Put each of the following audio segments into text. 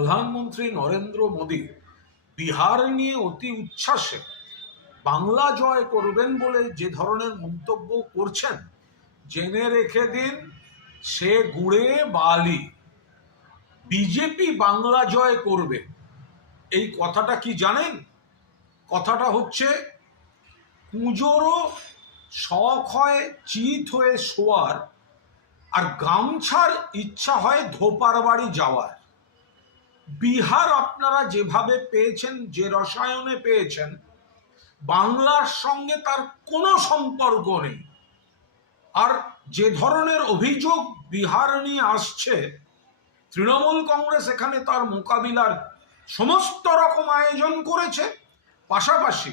প্রধানমন্ত্রী নরেন্দ্র মোদী বিহার নিয়ে অতি উচ্ছ্বাসে বাংলা জয় করবেন বলে যে ধরনের মন্তব্য করছেন, জেনে রেখে দিন সে গুড়ে বালি। বিজেপি বাংলা জয় করবে, এই কথাটা কি জানেন? কথাটা হচ্ছে, কুঁজোরও শখ হয় চিত হয়ে শোয়ার, আর গামছার ইচ্ছা হয় ধোপার বাড়ি যাওয়ার। বিহার আপনারা যেভাবে পেয়েছেন, যে রসায়নে পেয়েছেন, বাংলার সঙ্গে তার কোনো সম্পর্ক নেই। আর যে ধরনের অভিযোগ বিহার নিয়ে আসছে, তৃণমূল কংগ্রেস এখানে তার মোকাবিলার সমস্ত রকম আয়োজন করেছে। পাশাপাশি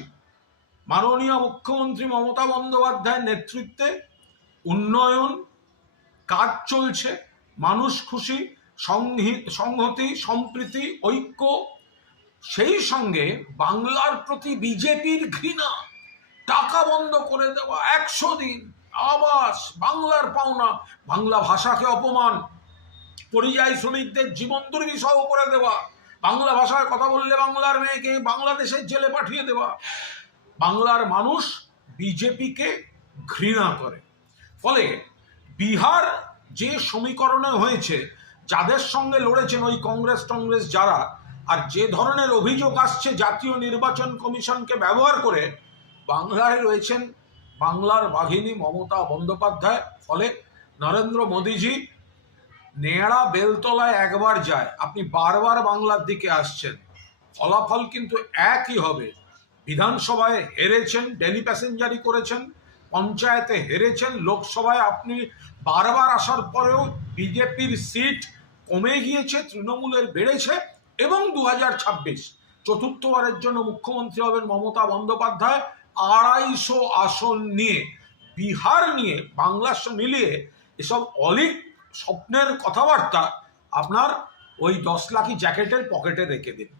মাননীয় মুখ্যমন্ত্রী মমতা বন্দ্যোপাধ্যায়ের নেতৃত্বে উন্নয়ন কাজ চলছে, মানুষ খুশি, সংহতি, সম্প্রীতি, ঐক্য। সেই সঙ্গে বাংলার প্রতি বিজেপির ঘৃণা, টাকা বন্ধ করে দেওয়া, 100 দিন আবাস, বাংলার পাওনা, বাংলা ভাষাকে অপমান, পরিযায়ী শ্রমিকদের জীবন দুর্বিষহ করে দেওয়া, বাংলা ভাষায় কথা বললে বাংলার মেয়েকে বাংলাদেশের জেলে পাঠিয়ে দেওয়া। বাংলার মানুষ বিজেপিকে ঘৃণা করে। ফলে বিহার যে সমীকরণে হয়েছে, যাদের সঙ্গে লড়েছেন ওই কংগ্রেস যারা, আর যে ধরনের অভিযোগ আসছে জাতীয় নির্বাচন কমিশনকে ব্যবহার করে, বাংলায় রয়েছেন বাংলার বাঘিনী মমতা বন্দ্যোপাধ্যায়। ফলে নরেন্দ্র মোদীজি নেড়া বেলতলায় একবার যায়, আপনি বারবার বাংলার দিকে আসছেন, ফলাফল কিন্তু একই হবে। বিধানসভায় হেরেছেন, ডেলি প্যাসেঞ্জারি করেছেন, পঞ্চায়েতে হেরেছেন, লোকসভায় আপনি বারবার আসার পরেও বিজেপির সিট কমে গিয়েছে, তৃণমূলের বেড়েছে। এবং 2026 চতুর্থবারের জন্য মুখ্যমন্ত্রী হবেন মমতা বন্দ্যোপাধ্যায় 250 আসন নিয়ে। বিহার নিয়ে বাংলার সঙ্গে মিলিয়ে এসব অলিক স্বপ্নের কথাবার্তা আপনার ওই 10 লাখি জ্যাকেটের পকেটে রেখে দিন।